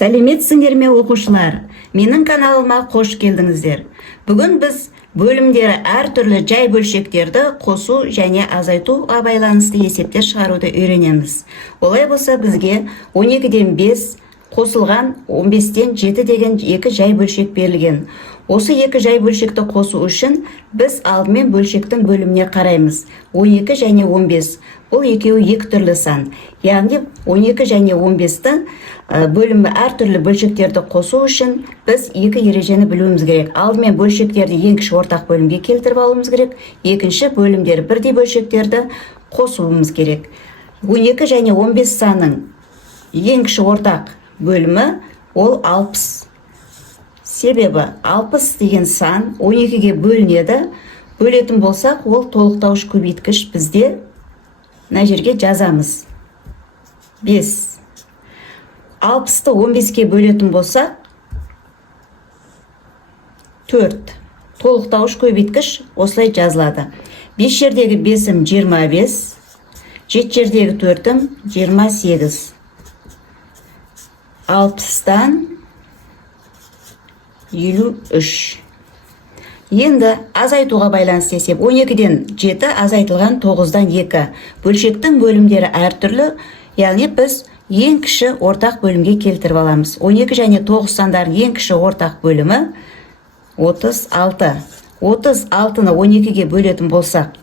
Сәлеметсіңдер ме оқушылар? Менің каналыма қош келдіңіздер. Бүгін біз бөлімдері әртүрлі жай бөлшектерді қосу және азайтуға байланысты есептер шығаруды үйренеміз. Олай болса бізге 12-ден 5 қосылған 15-тен 7 деген екі жай бөлшек берілген. Осы екі жай бөлшекті қосу үшін біз алдымен бөлшектің бөліміне қараймыз. 12 және 15. Бұл екеуі екі түрлі сан. Яғни 12 және 15-ті бөлімі әртүрлі бөлшектерді қосу үшін біз екі ережені білуіміз керек. Алдымен бөлшектерді ең кіші ортақ бөлімге келтіріп алуымыз керек. Екінші бөлімдері бірдей бөлшектерді қосуымыз керек. 12 және 15 санның ең кіші ортақ бөлімі ол 60. Себебі 60 деген сан 12-ге бөлінеді. Бөлетін болсақ, ол толықтауыш көбейткіш бізде мына жерге жазамыз. 5. 60-ты 15-ке бөлетін болсақ, 4. Толықтауыш көбейткіш осылай жазылады. 5 жердегі 5-ім 25, 7 жердегі 4-ім 28. 60-тан 53. Енді азайтуға байланысты есеп. 12-ден 7 азайтылған 9-дан 2. Бөлшектің бөлімдері әртүрлі, яғни біз ең кіші ортақ бөлімге келтіріп аламыз. 12 және 9 сандардың ең кіші ортақ бөлімі 36. 36-ны 12-ге бөлетін болсақ,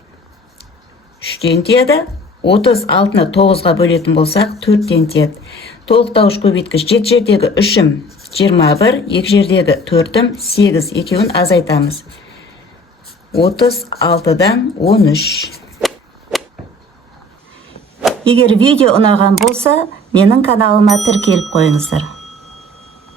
3-тен тиеді. 36-ны 9-ға бөлетін болсақ, 4-тен тиеді. Толықтауыш көбейткіш 7 жердегі 3-ім 21, 2 жердегі 4-ім 8, екеуін азайтамыз. 36-дан 13. Егер видео ұнаған болса, менің каналыма тіркеліп қойыңыздар.